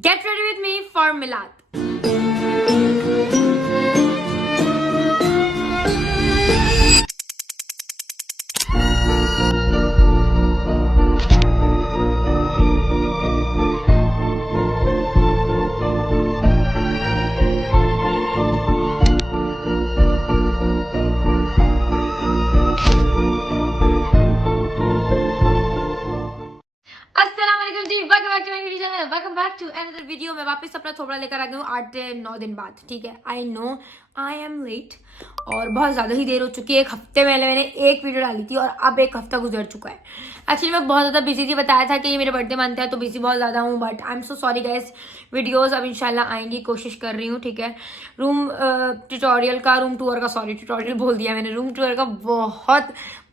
Get ready with me for Milad. अस्सलामुअलैकुम जी, welcome back to another video. मैं वापस अपना थोबड़ा लेकर आ गई हूँ 8-9 दिन बाद। ठीक है, I know I am late और बहुत ज़्यादा ही देर हो चुकी है। एक हफ्ते पहले मैंने एक वीडियो डाली थी और अब एक हफ्ता गुजर चुका है। एक्चुअली मैं बहुत ज़्यादा बिजी थी, बताया था कि ये मेरे बर्थडे मंथ है तो बिजी बहुत ज़्यादा हूँ, but I am so sorry guys. Videos अब इंशाल्लाह आएंगी, कोशिश कर रही हूँ। ठीक है, रूम टूर बोल दिया मैंने। रूम टूर का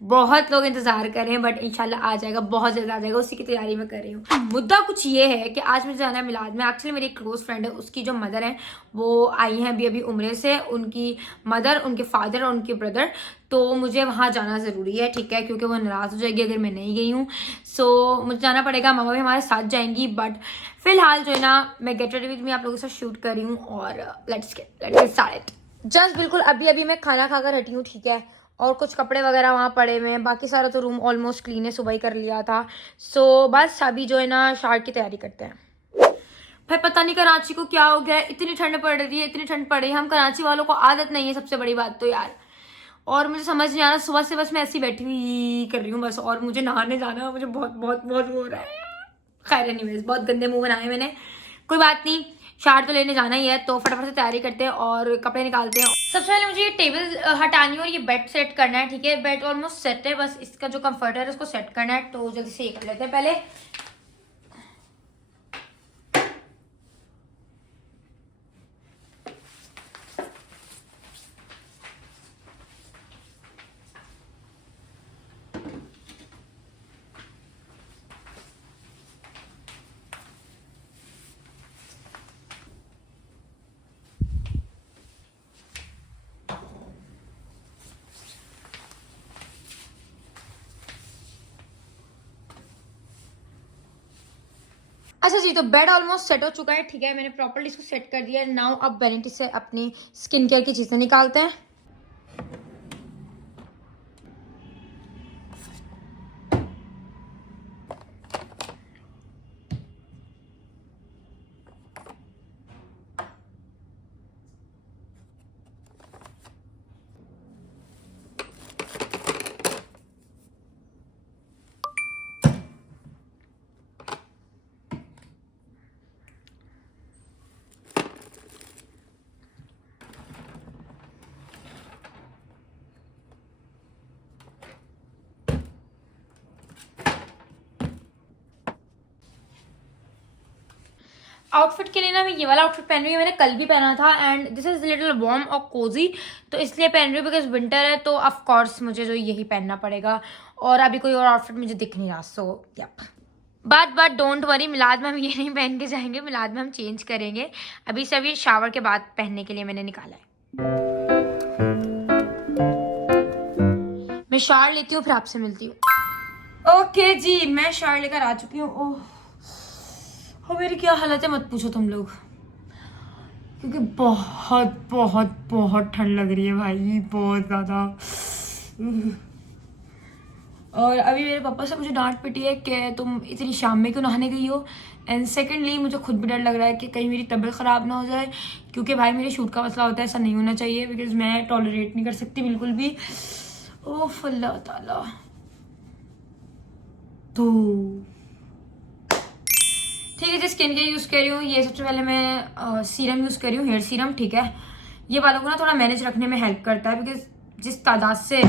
बहुत लोग इंतजार कर रहे हैं, बट इंशाल्लाह आ जाएगा, बहुत जल्द आ जाएगा। उसी की तैयारी मैं कर रही हूँ। मुद्दा कुछ ये है कि आज मुझे जाना है मिलाद में। एक्चुअली मेरी एक क्लोज फ्रेंड है, उसकी जो मदर है वो आई हैं अभी उम्रे से। उनकी मदर, उनके फादर और उनके ब्रदर, तो मुझे वहाँ जाना ज़रूरी है। ठीक है, क्योंकि वो नाराज़ हो जाएगी अगर मैं नहीं गई हूँ। सो मुझे जाना पड़ेगा। मामा भी हमारे साथ जाएंगी, बट फिलहाल जो है ना, मैं गेट रेडी विद मी आप लोगों के साथ शूट कर रही हूँ और लेट्स गेट स्टार्टेड। जस्ट बिल्कुल अभी मैं खाना खाकर हटी हूँ। ठीक है, और कुछ कपड़े वगैरह वहाँ पड़े हुए हैं, बाकी सारा तो रूम ऑलमोस्ट क्लीन है, सुबह ही कर लिया था। सो बस अभी जो है ना शार्ट की तैयारी करते हैं। भाई पता नहीं कराची को क्या हो गया है, इतनी ठंड पड़ रही है, इतनी ठंड पड़ रही है। हम कराची वालों को आदत नहीं है, सबसे बड़ी बात तो यार। और मुझे समझ नहीं आ रहा, सुबह से बस मैं ऐसी बैठी हुई कर रही हूँ बस, और मुझे नहाने जाना है। मुझे बहुत बहुत बहुत हो रहा है। खैर एनीवेज, बहुत गंदे मुंह बनाए मैंने, कोई बात नहीं। शार तो लेने जाना ही है, तो फटाफट से तैयारी करते हैं और कपड़े निकालते हैं। सबसे पहले मुझे ये टेबल हटानी है और ये बेड सेट करना है। ठीक है, बेड ऑलमोस्ट सेट है, बस इसका जो कंफर्टर है उसको सेट करना है। तो जल्दी से ये कर लेते हैं पहले। अच्छा जी, तो बेड ऑलमोस्ट सेट हो चुका है। ठीक है, मैंने प्रॉपर्ली इसको सेट कर दिया है। नाउ अब वैनिटी से अपनी स्किन केयर की चीज़ें निकालते हैं। आउटफिट के लिए ना मैं ये वाला आउटफिट पहन रही हूँ, मैंने कल भी पहना था, and this is little warm और कोजी, तो इसलिए पहन रही हूँ बिकॉज विंटर है, तो ऑफ कोर्स मुझे जो यही पहनना पड़ेगा। और अभी कोई और आउटफिट मुझे दिख नहीं रहा, सो यप। बात डोंट वरी, मिलाद में हम ये नहीं पहन के जाएंगे, मिलाद में हम चेंज करेंगे। अभी से अभी शावर के बाद पहनने के लिए मैंने निकाला है। मैं शावर लेती हूँ, फिर आपसे मिलती हूँ। ओके जी, मैं शावर लेकर आ चुकी हूँ। ओह, मेरी क्या हालत है मत पूछो तुम लोग, क्योंकि बहुत बहुत बहुत ठंड लग रही है भाई, बहुत ज़्यादा। और अभी मेरे पापा से मुझे डांट पिटी है कि तुम इतनी शाम में क्यों नहाने गई हो। एंड सेकेंडली मुझे खुद भी डर लग रहा है कि कहीं मेरी तबीयत ख़राब ना हो जाए, क्योंकि भाई मेरे शूट का मसला होता है, ऐसा नहीं होना चाहिए, बिकॉज मैं टॉलरेट नहीं कर सकती बिल्कुल भी। ओह अल्लाह ताला। तो ठीक है जी, स्किन केयर यूज़ कर रही हूँ। ये सबसे पहले मैं सीरम यूज़ कर रही हूँ, हेयर सीरम। ठीक है, ये बालों को ना थोड़ा मैनेज रखने में हेल्प करता है, बिकॉज जिस तादाद से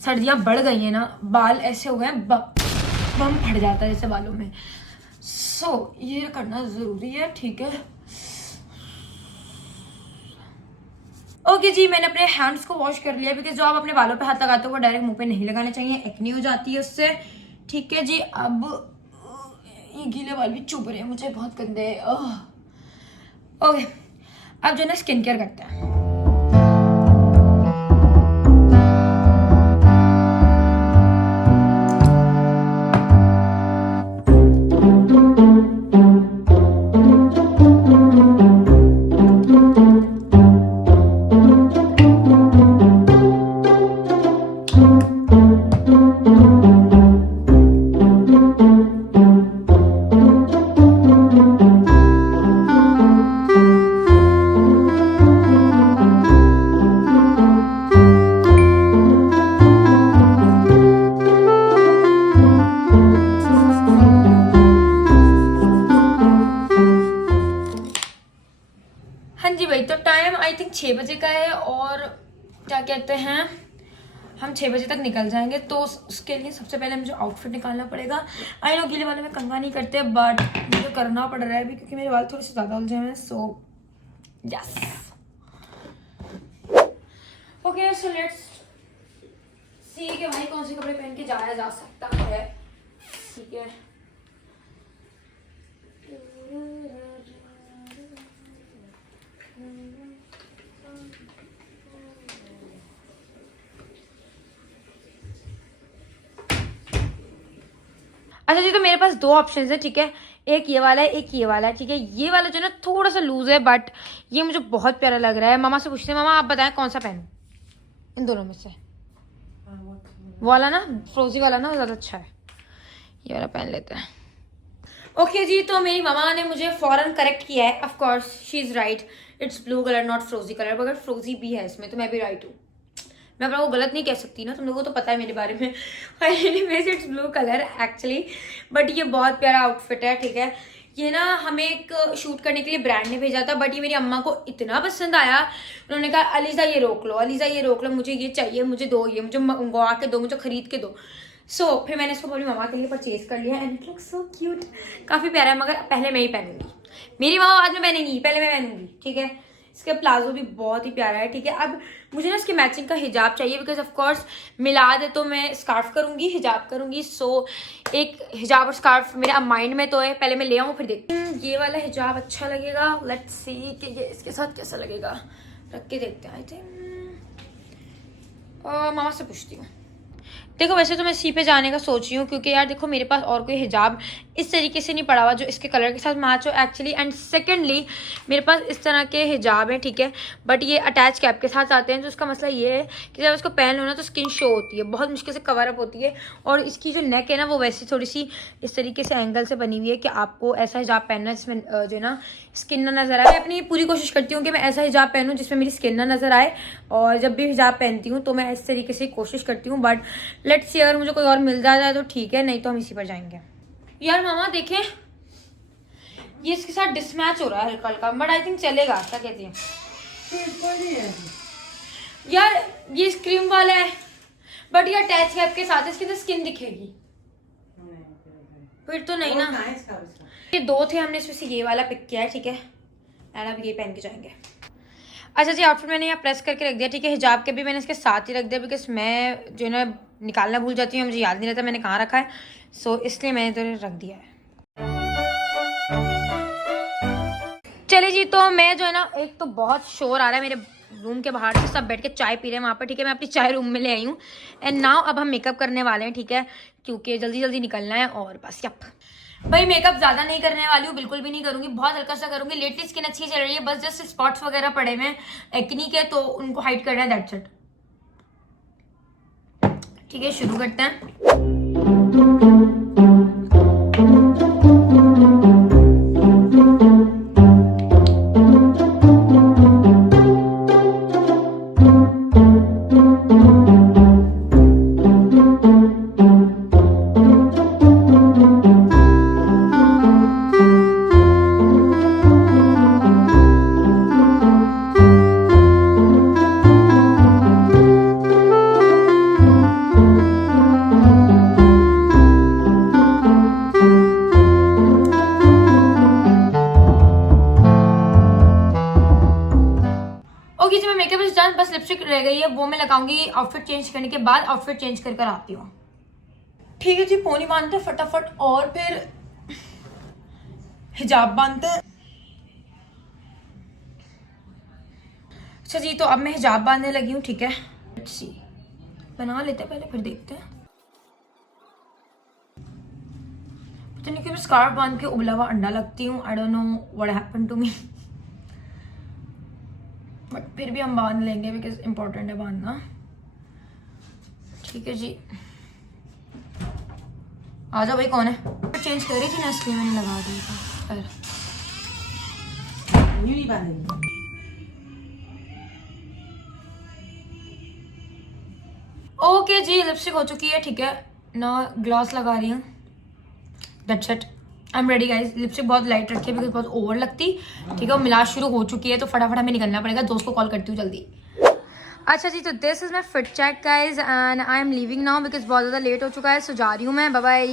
सर्दियाँ बढ़ गई हैं ना, बाल ऐसे हो गए बम फट जाता है जैसे बालों में। सो ये करना ज़रूरी है। ठीक है, ओके जी, मैंने अपने हैंड्स को वॉश कर लिया, बिकॉज जो आप अपने बालों पे हाथ लगाते हो वो डायरेक्ट मुंह पे नहीं लगाने चाहिए, एक्ने हो जाती है उससे। ठीक है जी, अब ये गीले बाल भी चुभ रहे हैं मुझे, बहुत गंदे। ओके, अब जो है ना स्किन केयर करते हैं। टाइम आई थिंक 6 बजे का है और क्या कहते हैं हम 6 बजे तक निकल जाएंगे, तो उसके लिए सबसे पहले मुझे आउटफिट निकालना पड़ेगा। आई नो गीले वाले में कंघा नहीं करते बट मुझे करना पड़ रहा है अभी क्योंकि मेरे बाल थोड़े से ज़्यादा उलझे हैं। So yes okay, so let's see कि भाई कौन से कपड़े पहन के जाया जा सकता है। ठीक है, अच्छा जी, तो मेरे पास 2 ऑप्शन है। ठीक है, एक ये वाला है, एक ये वाला है। ठीक है, ये वाला जो है ना थोड़ा सा लूज है बट ये मुझे बहुत प्यारा लग रहा है। मामा से पूछते हैं, मामा आप बताएं कौन सा पहनूं इन दोनों में से। वो वाला ना, फ्रोजी वाला ना, वो ज़्यादा अच्छा है। ये वाला पहन लेते हैं। ओके जी, तो मेरी मामा ने मुझे फौरन करेक्ट किया है। Of course she is right, it's blue colour not froggy colour. अगर फ्रोजी भी है इसमें तो मैं भी राइट हूँ। मैं अपना वो गलत नहीं कह सकती ना, तुम लोगों को तो पता है मेरे बारे में। Anyways it's blue colour actually, but ये बहुत प्यारा आउटफिट है। ठीक है, ये ना हमें एक शूट करने के लिए ब्रांड ने भेजा था बट ये मेरी अम्मा को इतना पसंद आया, उन्होंने कहा अलीजा ये रोक लो, अलीजा ये रोक लो, मुझे ये चाहिए, मुझे दो, ये मुझे मंगवा के दो, मुझे खरीद के दो। सो फिर मैंने इसको अपनी मामा के लिए परचेज कर लिया and it looks so cute, काफ़ी प्यारा है। मगर पहले मैं ही पहनूंगी, मेरी मामा बाद में पहनेंगी, पहले मैं पहनूंगी। ठीक है, इसका प्लाजो भी बहुत ही प्यारा है। ठीक है, अब मुझे ना इसके मैचिंग का हिजाब चाहिए बिकॉज ऑफ कोर्स मिलाद है तो मैं स्कार्फ करूंगी, हिजाब करूंगी। सो एक हिजाब और स्कार्फ मेरे अब माइंड में तो है, पहले मैं ले आऊँ फिर देखती हूँ। ये वाला हिजाब अच्छा लगेगा, लेट्स सी कि ये इसके साथ कैसा लगेगा, रख के देखते हैं। आई थिंक मामा से पूछती हूँ। देखो वैसे तो मैं सी पे जाने का सोच रही हूँ क्योंकि यार देखो मेरे पास और कोई हिजाब इस तरीके से नहीं पड़ा हुआ जो इसके कलर के साथ मैच हो एक्चुअली। एंड सेकेंडली मेरे पास इस तरह के हिजाब हैं, ठीक है, बट ये अटैच कैप के साथ आते हैं। तो उसका मसला ये है कि जब इसको पहन लो ना तो स्किन शो होती है, बहुत मुश्किल से कवर अप होती है। और इसकी जो नेक है ना वो वैसे थोड़ी सी इस तरीके से एंगल से बनी हुई है कि आपको ऐसा हिजाब पहनना जिसमें जो है ना स्किन ना नजर आए। मैं अपनी पूरी कोशिश करती हूँ कि मैं ऐसा हिजाब पहनूँ जिसमें मेरी स्किन ना नजर आए, और जब भी हिजाब पहनती हूँ तो मैं इस तरीके से कोशिश करती हूँ। बट लेट्स सी अगर मुझे कोई और मिल जाए तो ठीक है, नहीं तो हम इसी पर जाएंगे। यार मामा देखें, ये इसके साथ डिसमैच हो रहा है हल्का हल्का, बट आई थिंक चलेगा। क्या कहती हैं यार? ये क्रीम वाला है बट ये अटैच कैप के साथ इसकी तो स्किन दिखेगी, फिर तो नहीं ना। ये दो थे, हमने इसमें से ये वाला पिक किया है। ठीक है, एंड अब ये पहन के जाएंगे। अच्छा जी, आउटफिट मैंने यहाँ प्रेस करके रख दिया। ठीक है, हिजाब के भी मैंने इसके साथ ही रख दिया बिकॉज मैं जो है ना निकालना भूल जाती हूँ, मुझे याद नहीं रहता मैंने कहाँ रखा है। सो इसलिए मैंने तो रख दिया है। चलिए जी, तो मैं जो है ना, एक तो बहुत शोर आ रहा है मेरे रूम के बाहर से, सब बैठ के चाय पी रहे हैं वहाँ पर। ठीक है, मैं अपनी चाय रूम में ले आई हूँ एंड नाउ अब हम मेकअप करने वाले हैं। ठीक है, क्योंकि जल्दी जल्दी निकलना है और बस। यप भाई, मेकअप ज्यादा नहीं करने वाली हूँ, बिल्कुल भी नहीं करूंगी, बहुत हल्का सा करूंगी। लेटेस्ट स्किन अच्छी चल रही है, बस जस्ट स्पॉट्स वगैरह पड़े हुए हैं एक्नी के, तो उनको हाइड करना है, दैट्स इट। ठीक है, शुरू करते हैं। बस लिपस्टिक रह गई है, वो मैं लगाऊंगी आउटफिट चेंज करने के बाद। आउटफिट चेंज कर आती हूँ। ठीक है जी, पोनी बांधते हैं फटाफट और फिर हिजाब बांधते हैं। अच्छा जी, तो अब मैं हिजाब बांधने लगी हूँ। ठीक है, लेट्स सी, बना लेते हैं पहले फिर देखते हैं। पता नहीं क्यों मैं स्कार्फ बांध के उबला हुआ अंडा लगती हूँ। I don't know what happened to me, but फिर भी हम बांध लेंगे बिकॉज इम्पोर्टेंट है बांधना। ठीक है जी, आ जाओ भाई। कौन है? चेंज कर रही थी ना इसलिए मैंने लगा दिया था। ओके जी, लिपस्टिक हो चुकी है। ठीक है ना, ग्लॉस लगा रही हूँ, that's it. I am ready guys. Lipstick बहुत लाइट रखी है बिकॉज बहुत ओवर लगती. ठीक है, और मिलाज शुरू हो चुकी है तो फटाफट हमें निकलना पड़ेगा. दोस्त को कॉल करती हूँ जल्दी. अच्छा जी, तो this is my fit check guys and I am leaving now because बहुत ज़्यादा लेट हो चुका है. सो जा रही हूँ मैं. Bye bye.